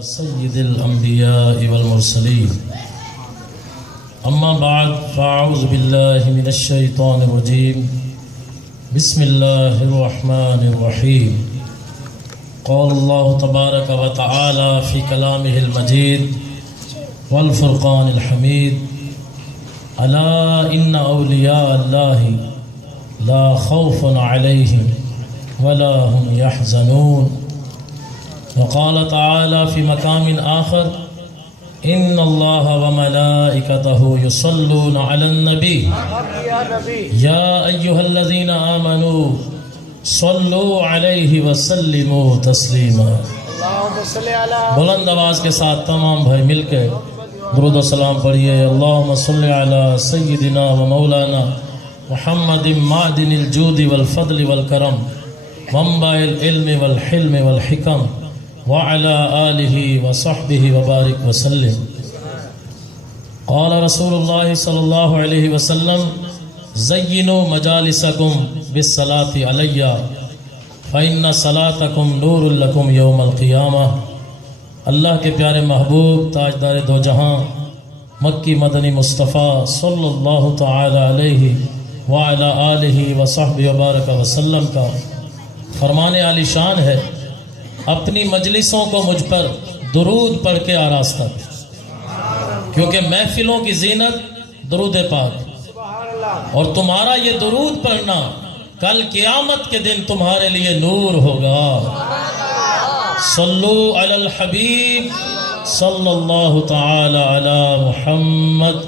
سيد الأنبياء والمرسلين أما بعد فأعوذ بالله من الشيطان الرجيم بسم الله الرحمن الرحيم قال الله تبارك وتعالى في كلامه المجيد والفرقان الحميد ألا إن أولياء الله لا خوف عليهم ولا هم يحزنون وقال تعالى في مقام آخر إن الله وملائكته يصلون على النبي يا أيها الذين آمنوا صلوا عليه وسلموا تسلیما۔ بلند آواز کے ساتھ تمام بھائی مل کے درود و سلام پڑھیے۔ اللہم صلی علی سیدنا و مولانا محمد معدن الجود والفضل والکرم منبع العلم والحلم والحکم وعلى آلہ وصحبہ وبارک وسلم۔ قال رسول اللہ صلی اللہ علیہ وسلم زینوا مجالسکم بالصلاة علی فإن صلاتکم نور لکم یوم القیامہ۔ اللہ کے پیارے محبوب تاجدار دو جہاں مکی مدنی مصطفیٰ صلی اللہ تعالی علیہ وعلی آلہ وصحبہ وبارک وسلم کا فرمان عالی شان ہے، اپنی مجلسوں کو مجھ پر درود پڑھ کے آراستہ کیونکہ محفلوں کی زینت درود پاک، اور تمہارا یہ درود پڑھنا کل قیامت کے دن تمہارے لیے نور ہوگا۔ صلو علی الحبیب صلی اللہ تعالی علی محمد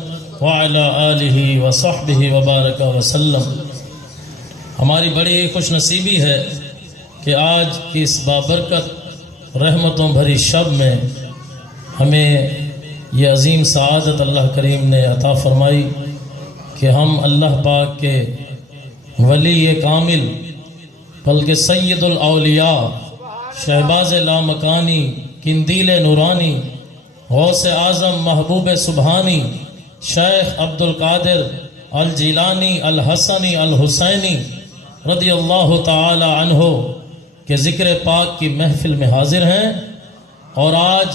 وعلی آلہ وصحبہ وبارک وسلم۔ ہماری بڑی خوش نصیبی ہے کہ آج کی اس بابرکت رحمتوں بھری شب میں ہمیں یہ عظیم سعادت اللہ کریم نے عطا فرمائی کہ ہم اللہ پاک کے ولی کامل بلکہ سید الاولیاء شہباز لامکانی قندیل نورانی غوث اعظم محبوب سبحانی شیخ عبد القادر الجیلانی الحسنی الحسینی رضی اللہ تعالی عنہ کہ ذکر پاک کی محفل میں حاضر ہیں، اور آج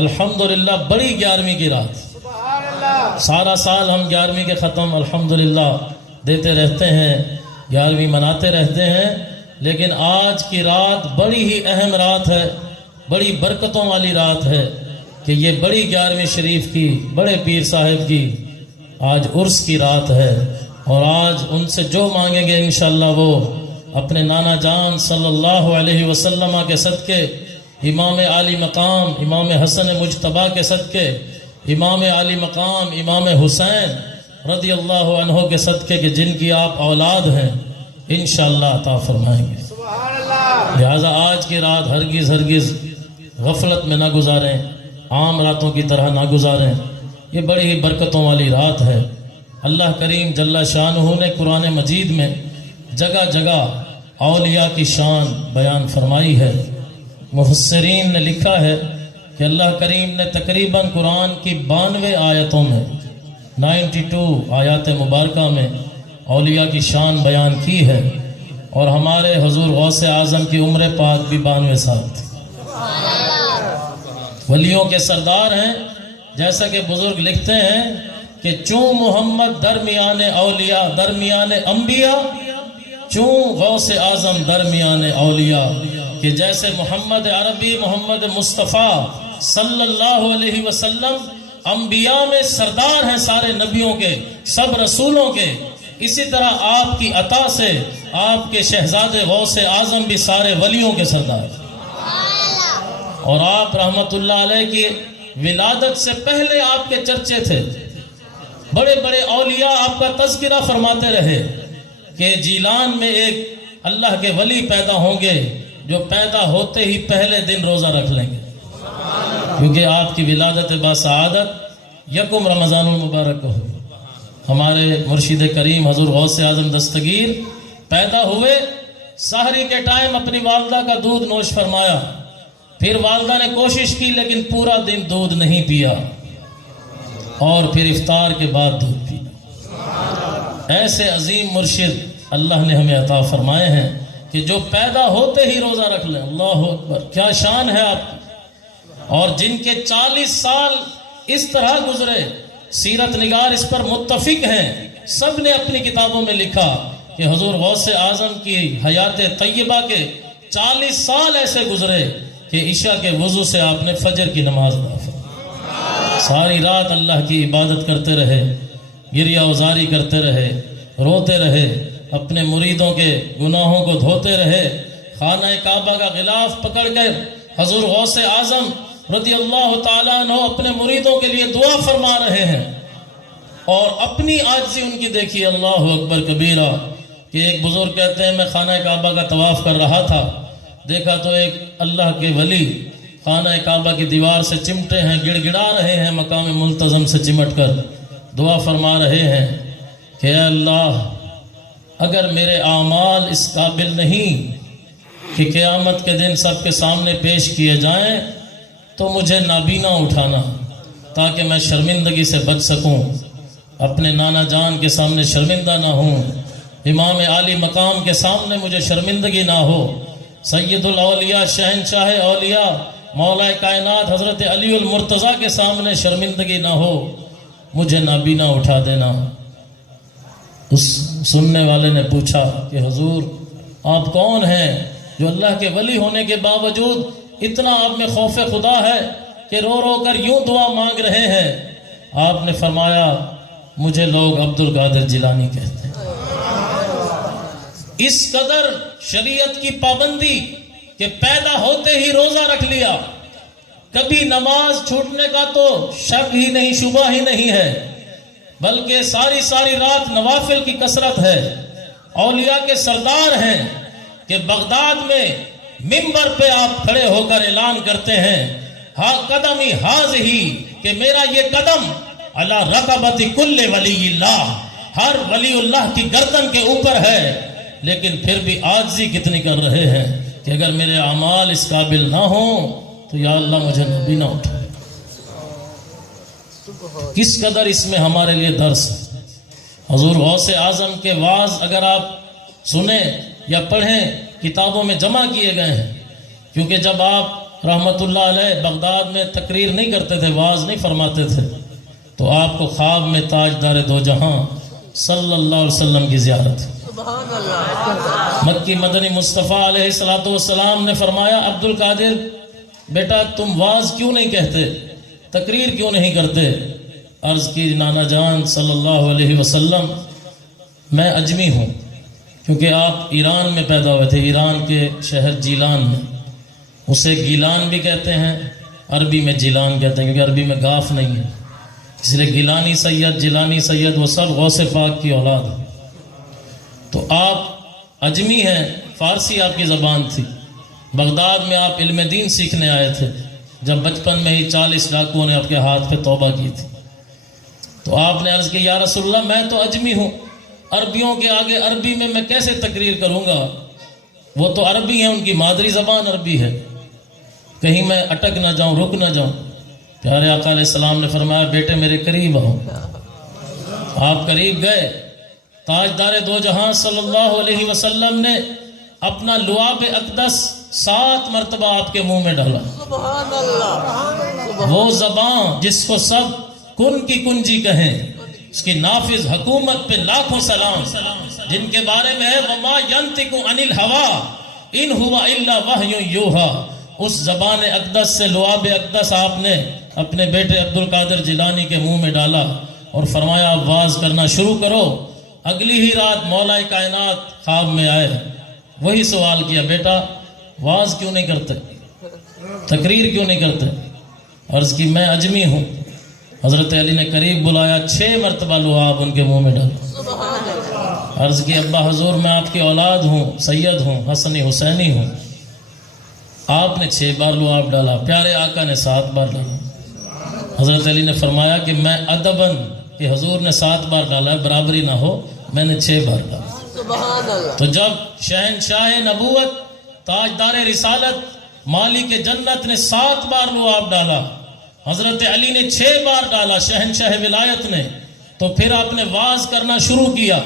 الحمدللہ بڑی 11ویں کی رات۔ سارا سال ہم 11ویں کے ختم الحمدللہ دیتے رہتے ہیں، 11ویں مناتے رہتے ہیں، لیکن آج کی رات بڑی ہی اہم رات ہے، بڑی برکتوں والی رات ہے کہ یہ بڑی 11ویں شریف کی بڑے پیر صاحب کی آج عرس کی رات ہے، اور آج ان سے جو مانگیں گے انشاءاللہ وہ اپنے نانا جان صلی اللہ علیہ وسلم کے صدقے، امام عالی مقام امام حسن مجتبیٰ کے صدقے، امام عالی مقام امام حسین رضی اللہ عنہ کے صدقے کہ جن کی آپ اولاد ہیں انشاءاللہ عطا فرمائیں گے۔ لہذا آج کی رات ہرگز غفلت میں نہ گزاریں، عام راتوں کی طرح نہ گزاریں، یہ بڑی ہی برکتوں والی رات ہے۔ اللہ کریم جل شانہ نے قرآن مجید میں جگہ جگہ اولیاء کی شان بیان فرمائی ہے۔ مفسرین نے لکھا ہے کہ اللہ کریم نے تقریباً قرآن کی 92 آیتوں میں 92 آیات مبارکہ میں اولیاء کی شان بیان کی ہے، اور ہمارے حضور غوث اعظم کی عمر پاک بھی 92 سال تھی۔ ولیوں کے سردار ہیں، جیسا کہ بزرگ لکھتے ہیں کہ چوں محمد درمیان اولیاء درمیان انبیاء، چوں غوث اعظم درمیان اولیاء، کہ جیسے محمد عربی محمد مصطفیٰ صلی اللہ علیہ وسلم انبیاء میں سردار ہیں سارے نبیوں کے سب رسولوں کے، اسی طرح آپ کی عطا سے آپ کے شہزادے غوث اعظم بھی سارے ولیوں کے سردار، اور آپ رحمت اللہ علیہ کی ولادت سے پہلے آپ کے چرچے تھے، بڑے بڑے اولیاء آپ کا تذکرہ فرماتے رہے کہ جیلان میں ایک اللہ کے ولی پیدا ہوں گے جو پیدا ہوتے ہی پہلے دن روزہ رکھ لیں گے، کیونکہ آپ کی ولادت باسعادت 1 رمضان المبارک کو ہوئی۔ ہمارے مرشد کریم حضور غوث اعظم دستگیر پیدا ہوئے، سحری کے ٹائم اپنی والدہ کا دودھ نوش فرمایا، پھر والدہ نے کوشش کی لیکن پورا دن دودھ نہیں پیا، اور پھر افطار کے بعد دودھ پیا۔ ایسے عظیم مرشد اللہ نے ہمیں عطا فرمائے ہیں کہ جو پیدا ہوتے ہی روزہ رکھ لیں۔ اللہ اکبر، کیا شان ہے آپ کی، اور جن کے 40 سال اس طرح گزرے، سیرت نگار اس پر متفق ہیں، سب نے اپنی کتابوں میں لکھا کہ حضور غوث اعظم کی حیات طیبہ کے 40 سال ایسے گزرے کہ عشاء کے وضو سے آپ نے فجر کی نماز ادا فرمائی، ساری رات اللہ کی عبادت کرتے رہے، گریہ وزاری کرتے رہے، روتے رہے، اپنے مریدوں کے گناہوں کو دھوتے رہے، خانہ کعبہ کا غلاف پکڑ کر حضور غوث اعظم رضی اللہ تعالیٰ عنہ اپنے مریدوں کے لیے دعا فرما رہے ہیں، اور اپنی عاجزی ان کی دیکھی، اللہ اکبر کبیرہ، کہ ایک بزرگ کہتے ہیں میں خانہ کعبہ کا طواف کر رہا تھا، دیکھا تو ایک اللہ کے ولی خانہ کعبہ کی دیوار سے چمٹے ہیں، گڑ گڑا رہے ہیں، مقام ملتزم سے چمٹ کر دعا فرما رہے ہیں کہ اے اللہ، اگر میرے اعمال اس قابل نہیں کہ قیامت کے دن سب کے سامنے پیش کیے جائیں تو مجھے نابینا اٹھانا تاکہ میں شرمندگی سے بچ سکوں، اپنے نانا جان کے سامنے شرمندہ نہ ہوں، امام عالی مقام کے سامنے مجھے شرمندگی نہ ہو، سید الاولیاء شہنشاہ اولیاء مولا کائنات حضرت علی المرتضیٰ کے سامنے شرمندگی نہ ہو، مجھے نابینا اٹھا دینا۔ اس سننے والے نے پوچھا کہ حضور آپ کون ہیں جو اللہ کے ولی ہونے کے باوجود اتنا آپ میں خوف خدا ہے کہ رو رو کر یوں دعا مانگ رہے ہیں؟ آپ نے فرمایا مجھے لوگ عبد القادر جیلانی کہتے ہیں۔ اس قدر شریعت کی پابندی کہ پیدا ہوتے ہی روزہ رکھ لیا، کبھی نماز چھوٹنے کا تو شک ہی نہیں، شبہ ہی نہیں ہے، بلکہ ساری ساری رات نوافل کی کثرت ہے۔ اولیاء کے سردار ہیں کہ بغداد میں منبر پہ آپ کھڑے ہو کر اعلان کرتے ہیں ہا قدمی ہاذہی، کہ میرا یہ قدم علی رقبت کل ولی اللہ، ہر ولی اللہ کی گردن کے اوپر ہے، لیکن پھر بھی عاجزی کتنی کر رہے ہیں کہ اگر میرے اعمال اس قابل نہ ہوں تو یا اللہ مجھے نبی نہ اٹھائے۔ کس قدر اس میں ہمارے لیے درس ہے۔ حضور غوث اعظم کے وعظ اگر آپ سنیں یا پڑھیں، کتابوں میں جمع کیے گئے ہیں، کیونکہ جب آپ رحمت اللہ علیہ بغداد میں تقریر نہیں کرتے تھے، وعظ نہیں فرماتے تھے، تو آپ کو خواب میں تاجدار دو جہاں صلی اللہ علیہ وسلم کی زیارت، مکی مدنی مصطفیٰ علیہ السلام نے فرمایا عبد القادر بیٹا تم وعظ کیوں نہیں کہتے، تقریر کیوں نہیں کرتے؟ عرض کی نانا جان صلی اللہ علیہ وسلم میں اجمی ہوں، کیونکہ آپ ایران میں پیدا ہوئے تھے، ایران کے شہر جیلان میں، اسے گیلان بھی کہتے ہیں، عربی میں جیلان کہتے ہیں کیونکہ عربی میں گاف نہیں ہے، اس لیے گیلانی سید، جیلانی سید وہ سب غوث پاک کی اولاد ہیں۔ تو آپ اجمی ہیں، فارسی آپ کی زبان تھی، بغداد میں آپ علم دین سیکھنے آئے تھے، جب بچپن میں ہی 40 ڈاکوؤں نے آپ کے ہاتھ پہ توبہ کی تھی، تو آپ نے عرض کی یا رسول اللہ میں تو اجمی ہوں، عربیوں کے آگے عربی میں کیسے تقریر کروں گا؟ وہ تو عربی ہیں، ان کی مادری زبان عربی ہے، کہیں میں اٹک نہ جاؤں، رک نہ جاؤں۔ پیارے آقا علیہ السلام نے فرمایا بیٹے میرے قریب آؤ۔ آپ قریب گئے، تاجدار دو جہاں صلی اللہ علیہ وسلم نے اپنا لعاب اقدس 7 مرتبہ آپ کے منہ میں ڈالا۔ وہ زبان جس کو سب کن کی کنجی کہیں، اس کی نافذ حکومت پہ لاکھوں سلام، جن کے بارے میں ہے وَمَا يَنْتِقُ عَنِ الْهَوَىٰ إِنْ هُوَ إِلَّا وَحْيٌ يُوحَىٰ۔ اس زبان اقدس سے لعاب اقدس آپ نے اپنے بیٹے عبد القادر جیلانی کے منہ میں ڈالا اور فرمایا آپ واز کرنا شروع کرو۔ اگلی ہی رات مولا کائنات خواب میں آئے، وہی سوال کیا بیٹا واز کیوں نہیں کرتے، تقریر کیوں نہیں کرتے؟ عرض کی میں اجمی ہوں۔ حضرت علی نے قریب بلایا، 6 مرتبہ لعاب ان کے منہ میں ڈالا۔ عرض کی ابا حضور میں آپ کی اولاد ہوں، سید ہوں، حسنی حسینی ہوں۔ آپ نے 6 بار لعاب ڈالا، پیارے آقا نے 7 بار ڈالا۔ حضرت علی نے فرمایا کہ میں ادباً کہ حضور نے 7 بار ڈالا ہے، برابری نہ ہو، میں نے 6 بار ڈالا۔ تو جب شہنشاہ نبوت، تاجدار رسالت، مالک جنت نے 7 بار لعاب ڈالا، حضرت علی نے 6 بار ڈالا، شہنشاہ ولایت نے، تو پھر آپ نے واز کرنا شروع کیا۔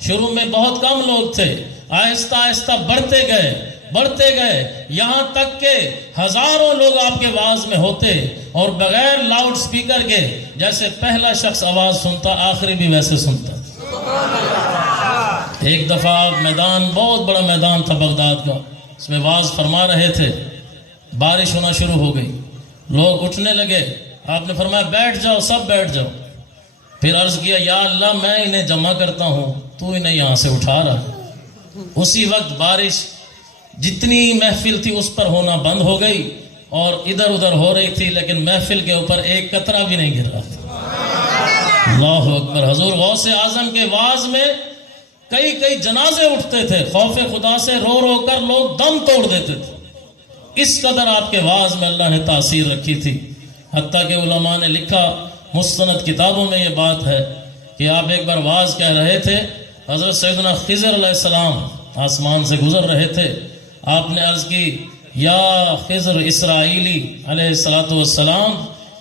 شروع میں بہت کم لوگ تھے، آہستہ آہستہ بڑھتے گئے، بڑھتے گئے، یہاں تک کہ ہزاروں لوگ آپ کے واعظ میں ہوتے اور بغیر لاؤڈ سپیکر کے جیسے پہلا شخص آواز سنتا آخری بھی ویسے سنتا۔ ایک دفعہ میدان، بہت بڑا میدان تھا بغداد کا، اس میں واعظ فرما رہے تھے، بارش ہونا شروع ہو گئی، لوگ اٹھنے لگے، آپ نے فرمایا بیٹھ جاؤ، سب بیٹھ جاؤ۔ پھر عرض کیا یا اللہ میں انہیں جمع کرتا ہوں، تو انہیں یہاں سے اٹھا رہا ہے۔ اسی وقت بارش جتنی محفل تھی اس پر ہونا بند ہو گئی اور ادھر ادھر ہو رہی تھی، لیکن محفل کے اوپر ایک قطرہ بھی نہیں گر رہا تھا۔ اللہ اکبر۔ حضور غوث اعظم کے واعظ میں کئی جنازے اٹھتے تھے، خوف خدا سے رو رو کر لوگ دم توڑ دیتے تھے، اس قدر آپ کے واعظ میں اللہ نے تاثیر رکھی تھی۔ حتیٰ کہ علماء نے لکھا، مستند کتابوں میں یہ بات ہے کہ آپ ایک بار واعظ کہہ رہے تھے، حضرت سیدنا خضر علیہ السلام آسمان سے گزر رہے تھے، آپ نے عرض کی یا خضر اسرائیلی علیہ السلام،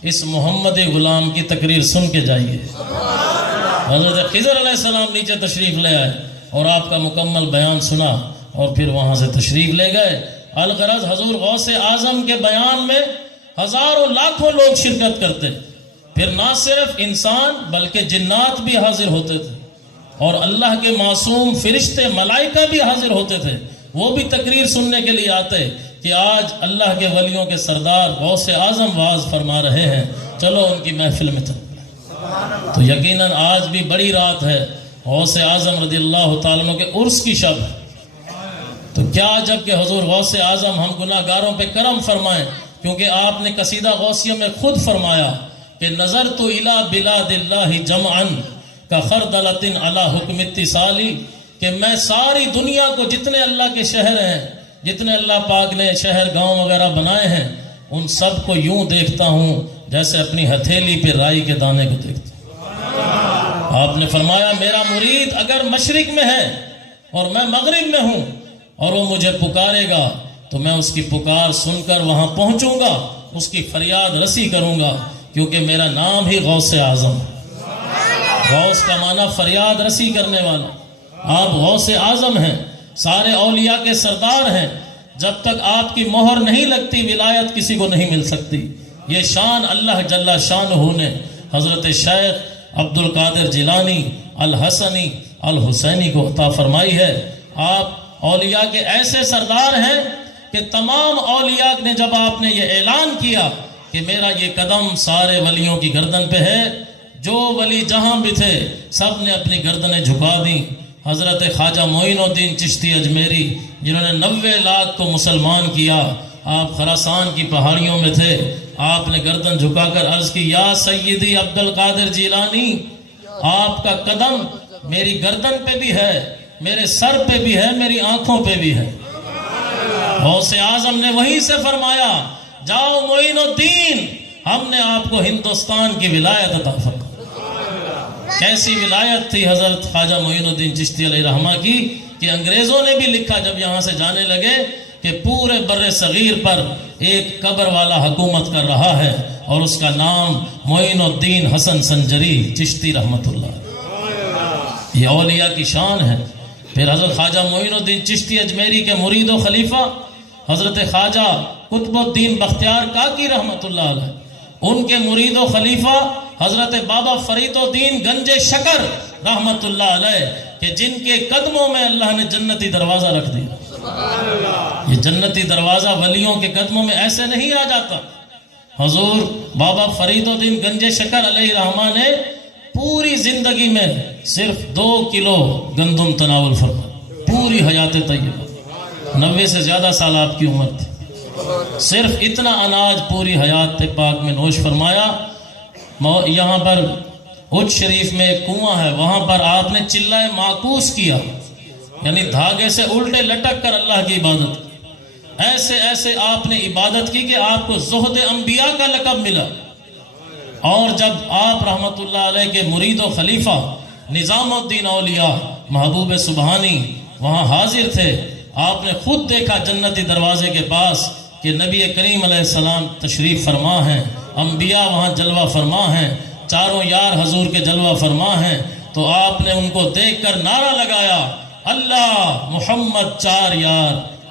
اس محمد غلام کی تقریر سن کے جائیے۔ حضرت خضر علیہ السلام نیچے تشریف لے آئے اور آپ کا مکمل بیان سنا اور پھر وہاں سے تشریف لے گئے۔ الغرض حضور غوث اعظم کے بیان میں ہزاروں لاکھوں لوگ شرکت کرتے، پھر نہ صرف انسان بلکہ جنات بھی حاضر ہوتے تھے اور اللہ کے معصوم فرشتے ملائکہ بھی حاضر ہوتے تھے، وہ بھی تقریر سننے کے لیے آتے کہ آج اللہ کے ولیوں کے سردار غوث اعظم واعظ فرما رہے ہیں، چلو ان کی محفل میں چلو۔ تو یقیناً آج بھی بڑی رات ہے، غوث اعظم رضی اللہ تعالیٰ عنہ کے عرس کی شب ہے، تو کیا جب کہ حضور غوث اعظم ہم گناہ گاروں پہ کرم فرمائیں، کیونکہ آپ نے قصیدہ غوثیہ میں خود فرمایا کہ نظرت الی بلاد اللہ جمعا کخردلۃ علی حکم اتصالی، کہ میں ساری دنیا کو جتنے اللہ کے شہر ہیں، جتنے اللہ پاک نے شہر گاؤں وغیرہ بنائے ہیں، ان سب کو یوں دیکھتا ہوں جیسے اپنی ہتھیلی پہ رائی کے دانے کو دیکھتا ہوں۔ آپ نے فرمایا میرا مرید اگر مشرق میں ہے اور میں مغرب میں ہوں اور وہ مجھے پکارے گا تو میں اس کی پکار سن کر وہاں پہنچوں گا، اس کی فریاد رسی کروں گا، کیونکہ میرا نام ہی غوث اعظم ہے۔ غوث کا معنی فریاد رسی کرنے والا، آپ غوث اعظم ہیں، سارے اولیاء کے سردار ہیں، جب تک آپ کی مہر نہیں لگتی ولایت کسی کو نہیں مل سکتی۔ یہ شان اللہ جل شانہ نے حضرت شیخ عبد القادر جیلانی الحسنی الحسینی کو عطا فرمائی ہے۔ آپ اولیاء کے ایسے سردار ہیں کہ تمام اولیاء نے جب آپ نے یہ اعلان کیا کہ میرا یہ قدم سارے ولیوں کی گردن پہ ہے، جو ولی جہاں بھی تھے سب نے اپنی گردنیں جھکا دیں۔ حضرت خواجہ معین الدین چشتی اجمیری جنہوں نے 90 لاکھ کو مسلمان کیا، آپ خراسان کی پہاڑیوں میں تھے، آپ نے گردن جھکا کر عرض کی یا سیدی عبد القادر جیلانی، آپ کا قدم میری گردن پہ بھی ہے، میرے سر پہ بھی ہے، میری آنکھوں پہ بھی ہے۔ غوث اعظم نے وہیں سے فرمایا جاؤ معین الدین، ہم نے آپ کو ہندوستان کی ولایت عطا فرمائی۔ کیسی ولایت تھی حضرت خواجہ معین الدین چشتی علیہ رحمہ کی کہ انگریزوں نے بھی لکھا جب یہاں سے جانے لگے کہ پورے بر صغیر پر ایک قبر والا حکومت کر رہا ہے اور اس کا نام معین الدین حسن سنجری چشتی رحمت اللہ۔ یہ اولیاء کی شان ہے۔ پھر حضرت خواجہ معین الدین چشتی اجمیری کے مرید و خلیفہ حضرت خواجہ قطب الدین بختیار کاکی رحمت اللہ علیہ، ان کے مرید و خلیفہ حضرت بابا فرید الدین گنج شکر رحمت اللہ علیہ، کہ جن کے قدموں میں اللہ نے جنتی دروازہ رکھ دیا۔ یہ جنتی دروازہ ولیوں کے قدموں میں ایسے نہیں آ جاتا۔ حضور بابا فرید الدین گنج شکر علیہ رحمہ نے پوری زندگی میں صرف 2 کلو گندم تناول فرمایا، پوری حیات طیبہ، 90 سے زیادہ سال آپ کی عمر تھی، صرف اتنا اناج پوری حیات پاک میں نوش فرمایا۔ یہاں پر اچ شریف میں ایک کنواں ہے، وہاں پر آپ نے چلہ معکوس کیا، یعنی دھاگے سے الٹے لٹک کر اللہ کی عبادت کی۔ ایسے ایسے آپ نے عبادت کی کہ آپ کو زہد انبیاء کا لقب ملا۔ اور جب آپ رحمت اللہ علیہ کے مرید و خلیفہ نظام الدین اولیاء محبوب سبحانی وہاں حاضر تھے، آپ نے خود دیکھا جنتی دروازے کے پاس کہ نبی کریم علیہ السلام تشریف فرما ہیں، انبیاء وہاں جلوہ فرما ہیں، چاروں یار حضور کے جلوہ فرما ہیں۔ تو آپ نے ان کو دیکھ کر نعرہ لگایا اللہ محمد 4 یار،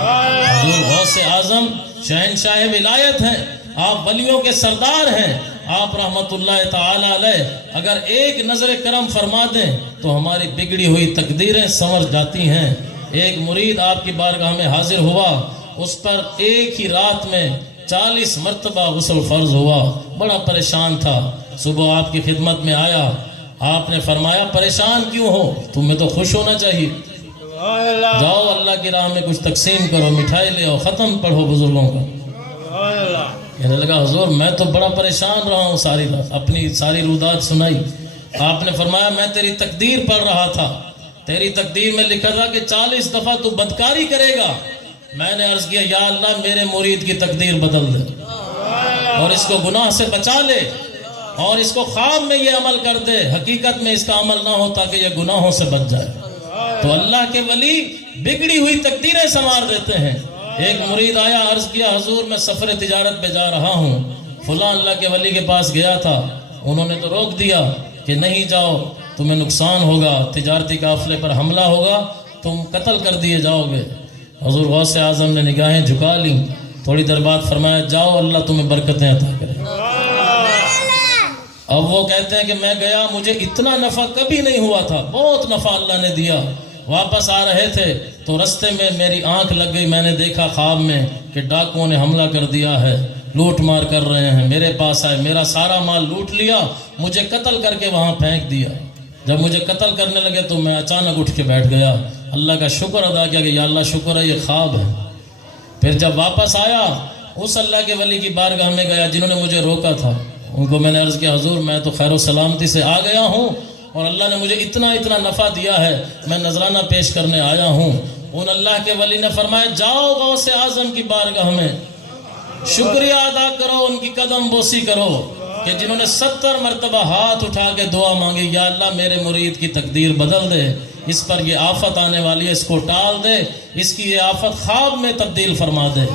حضور غوث اعظم شہنشاہ ولایت ہیں، آپ ولیوں کے سردار ہیں، آپ رحمت اللہ تعالی علیہ اگر ایک نظر کرم فرما دیں تو ہماری بگڑی ہوئی تقدیریں سنور جاتی ہیں۔ ایک مرید آپ کی بارگاہ میں حاضر ہوا، اس پر ایک ہی رات میں 40 مرتبہ غسل فرض ہوا، بڑا پریشان تھا، صبح آپ کی خدمت میں آیا، آپ نے فرمایا پریشان کیوں ہو، تمہیں تو خوش ہونا چاہیے، جاؤ اللہ کی راہ میں کچھ تقسیم کرو، مٹھائی لے آؤ، ختم پڑھو بزرگوں کا۔ کہنے لگا حضور میں تو بڑا پریشان رہا ہوں ساری رات، اپنی ساری رودات سنائی۔ آپ نے فرمایا میں تیری تقدیر پڑھ رہا تھا، تیری تقدیر میں لکھا تھا کہ 40 دفعہ تو بدکاری کرے گا۔ میں نے عرض کیا یا اللہ میرے مرید کی تقدیر بدل دے اور اس کو گناہ سے بچا لے اور اس کو خواب میں یہ عمل کر دے، حقیقت میں اس کا عمل نہ ہو تاکہ یہ گناہوں سے بچ جائے۔ تو اللہ کے ولی بگڑی ہوئی تقدیریں سنوار دیتے ہیں۔ ایک مرید آیا، عرض کیا حضور میں سفر تجارت پہ جا رہا ہوں، فلاں اللہ کے ولی کے پاس گیا تھا، انہوں نے تو روک دیا کہ نہیں جاؤ، تمہیں نقصان ہوگا، تجارتی قافلے پر حملہ ہوگا، تم قتل کر دیے جاؤ گے۔ حضور غوث اعظم نے نگاہیں جھکا لیں، تھوڑی دیر بعد فرمایا جاؤ اللہ تمہیں برکتیں عطا کرے۔ اب وہ کہتے ہیں کہ میں گیا، مجھے اتنا نفع کبھی نہیں ہوا تھا، بہت نفع اللہ نے دیا۔ واپس آ رہے تھے تو رستے میں میری آنکھ لگ گئی، میں نے دیکھا خواب میں کہ ڈاکوؤں نے حملہ کر دیا ہے، لوٹ مار کر رہے ہیں، میرے پاس آئے، میرا سارا مال لوٹ لیا، مجھے قتل کر کے وہاں پھینک دیا۔ جب مجھے قتل کرنے لگے تو میں اچانک اٹھ کے بیٹھ گیا، اللہ کا شکر ادا کیا کہ یا اللہ شکر ہے یہ خواب ہے۔ پھر جب واپس آیا اس اللہ کے ولی کی بارگاہ میں گیا جنہوں نے مجھے روکا تھا، ان کو میں نے عرض کیا حضور میں تو خیر و سلامتی سے آ گیا ہوں اور اللہ نے مجھے اتنا نفع دیا ہے، میں نذرانہ پیش کرنے آیا ہوں۔ ان اللہ کے ولی نے فرمایا جاؤ غوث اعظم کی بارگاہ میں شکریہ ادا کرو، ان کی قدم بوسی کرو کہ جنہوں نے 70 مرتبہ ہاتھ اٹھا کے دعا مانگی یا اللہ میرے مرید کی تقدیر بدل دے، اس پر یہ آفت آنے والی ہے، اس کو ٹال دے، اس کی یہ آفت خواب میں تبدیل فرما دے۔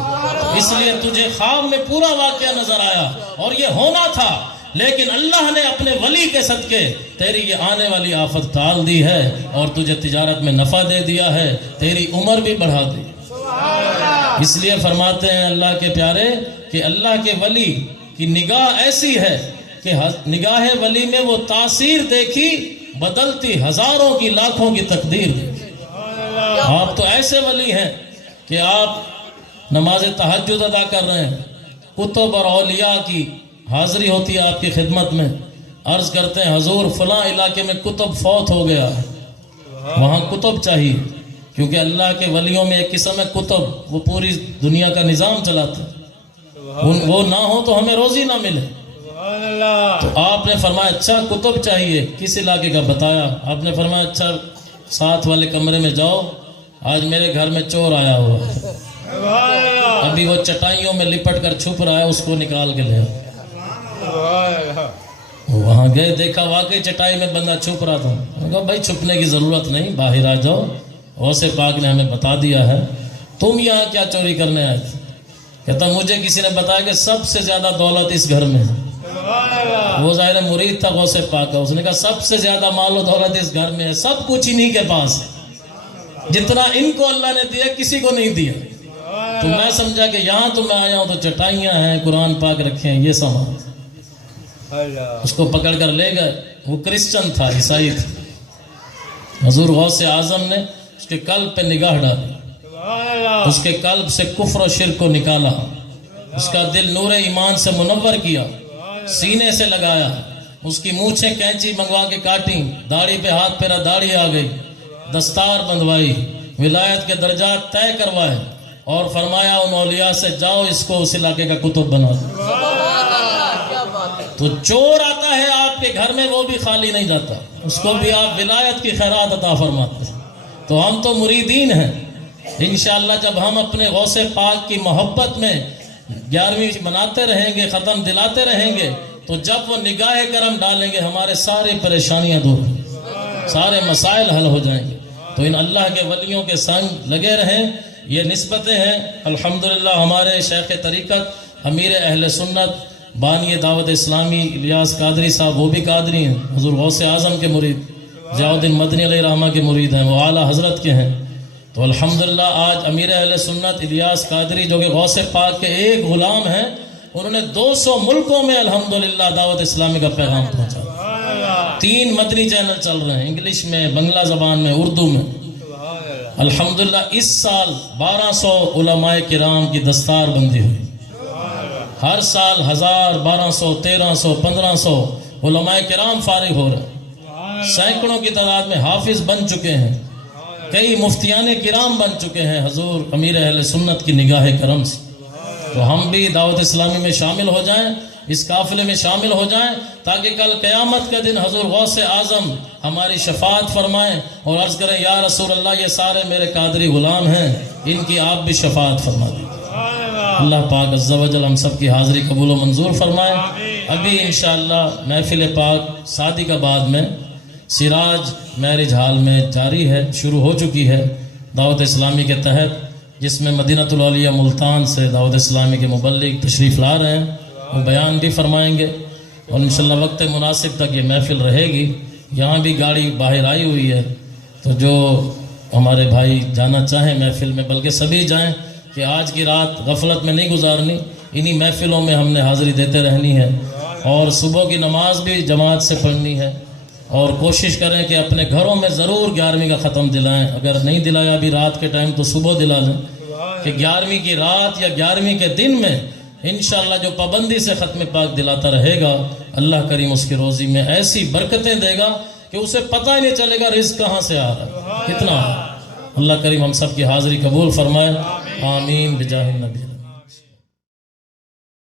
اس لیے تجھے خواب میں پورا واقعہ نظر آیا اور یہ ہونا تھا، لیکن اللہ نے اپنے ولی کے صدقے تیری یہ آنے والی آفت ٹال دی ہے اور تجھے تجارت میں نفع دے دیا ہے، تیری عمر بھی بڑھا دی۔ اس لیے فرماتے ہیں اللہ کے پیارے کہ اللہ کے ولی کی نگاہ ایسی ہے کہ نگاہ ولی میں وہ تاثیر دیکھی بدلتی ہزاروں کی لاکھوں کی تقدیر دیکھی۔ آپ تو ایسے ولی ہیں کہ آپ نماز تہجد ادا کر رہے ہیں، کتب اور اولیاء کی حاضری ہوتی ہے آپ کی خدمت میں، عرض کرتے ہیں حضور فلاں علاقے میں کتب فوت ہو گیا ہے، وہاں کتب چاہیے، کیونکہ اللہ کے ولیوں میں ایک قسم ہے کتب، وہ پوری دنیا کا نظام چلاتے ہیں، وہ نہ ہو تو ہمیں روزی نہ ملے۔ تو آپ نے فرمایا اچھا کتب چاہیے، کس علاقے کا بتایا، آپ نے فرمایا اچھا ساتھ والے کمرے میں جاؤ، آج میرے گھر میں چور آیا ہوا ہے، ابھی وہ چٹائیوں میں لپٹ کر چھپ رہا ہے، اس کو نکال کے لے آؤ۔ وہاں گئے، دیکھا واقعی چٹائی میں بندہ چھپ رہا تھا، کہا بھائی چھپنے کی ضرورت نہیں، باہر آ جاؤ، غوث پاک نے ہمیں بتا دیا ہے، تم یہاں کیا چوری کرنے آئے تھے؟ کہتا مجھے کسی نے بتایا کہ سب سے زیادہ دولت اس گھر میں ہے۔ وہ ظاہر مرید تھا غوث پاک کا، اس نے کہا سب سے زیادہ مال و دولت اس گھر میں ہے، سب کچھ انہی کے پاس ہے، جتنا ان کو اللہ نے دیا کسی کو نہیں دیا۔ تو میں سمجھا کہ یہاں تو میں آیا ہوں تو چٹائیاں ہیں، قرآن پاک رکھے ہیں، یہ سامان۔ اس کو پکڑ کر لے گئے، وہ کرسچن تھا، عیسائی تھا۔ حضور غوث اعظم نے اس کے قلب پہ نگاہ ڈالی، اس کے قلب سے کفر و شرک کو نکالا، اس کا دل نور ایمان سے منور کیا، سینے سے لگایا، اس کی مونچھیں کینچی منگوا کے کاٹیں، داڑھی پہ ہاتھ پھیرا، داڑھی آ گئی، دستار بندھوائی، ولایت کے درجات طے کروائے اور فرمایا ان اولیاء سے جاؤ اس کو اس علاقے کا کتب بنا دو۔ تو چور آتا ہے آپ کے گھر میں وہ بھی خالی نہیں جاتا، اس کو بھی آپ ولایت کی خیرات عطا فرماتے ہیں۔ تو ہم تو مریدین ہیں، انشاءاللہ جب ہم اپنے غوث پاک کی محبت میں 11ویں مناتے رہیں گے، ختم دلاتے رہیں گے، تو جب وہ نگاہ کرم ڈالیں گے ہمارے سارے پریشانیاں دور ہوں گی، سارے مسائل حل ہو جائیں گے۔ تو ان اللہ کے ولیوں کے سنگ لگے رہیں، یہ نسبتیں ہیں۔ الحمدللہ ہمارے شیخ طریقت امیر اہل سنت بانی دعوت اسلامی الیاس قادری صاحب، وہ بھی قادری ہیں، حضور غوث اعظم کے مرید، ضیاء الدین مدنی علیہ رحمہ کے مرید ہیں، وہ اعلیٰ حضرت کے ہیں۔ تو الحمدللہ آج امیر اہل سنت الیاس قادری جو کہ غوث پاک کے ایک غلام ہیں، انہوں نے 200 ملکوں میں الحمدللہ دعوت اسلامی کا پیغام پہنچا۔ 3 مدنی چینل چل رہے ہیں، انگلش میں، بنگلہ زبان میں، اردو میں۔ الحمدللہ اس سال 1200 علماء کرام کی دستار بندی ہوئی۔ ہر سال 1000، 1200، 1300، 1500 علماء کرام فارغ ہو رہے ہیں۔ سینکڑوں کی تعداد میں حافظ بن چکے ہیں، کئی مفتیان کرام بن چکے ہیں حضور امیر اہل سنت کی نگاہ کرم سے۔ تو ہم بھی دعوت اسلامی میں شامل ہو جائیں، اس قافلے میں شامل ہو جائیں، تاکہ کل قیامت کا دن حضور غوث اعظم ہماری شفاعت فرمائیں اور عرض کریں یا رسول اللہ یہ سارے میرے قادری غلام ہیں، ان کی آپ بھی شفاعت فرما دیں۔ اللہ پاک عز و جل ہم سب کی حاضری قبول و منظور فرمائے۔ ابھی انشاءاللہ محفل پاک صادق آباد میں سراج میرج ہال میں جاری ہے، شروع ہو چکی ہے دعوت اسلامی کے تحت، جس میں مدینۃ الاولیاء ملتان سے دعوت اسلامی کے مبلغ تشریف لا رہے ہیں، وہ بیان بھی فرمائیں گے اور انشاءاللہ وقت مناسب تک یہ محفل رہے گی۔ یہاں بھی گاڑی باہر آئی ہوئی ہے، تو جو ہمارے بھائی جانا چاہیں محفل میں، بلکہ سبھی جائیں، کہ آج کی رات غفلت میں نہیں گزارنی، انہی محفلوں میں ہم نے حاضری دیتے رہنی ہے، اور صبح کی نماز بھی جماعت سے پڑھنی ہے، اور کوشش کریں کہ اپنے گھروں میں ضرور 11ویں کا ختم دلائیں۔ اگر نہیں دلایا ابھی رات کے ٹائم تو صبح دلا لیں، کہ 11ویں کی رات یا 11ویں کے دن میں انشاءاللہ جو پابندی سے ختم پاک دلاتا رہے گا، اللہ کریم اس کی روزی میں ایسی برکتیں دے گا کہ اسے پتہ ہی نہیں چلے گا رزق کہاں سے آ رہا ہے، کتنا۔ اللہ کریم ہم سب کی حاضری قبول فرمائے، آمین بجاہ النبی۔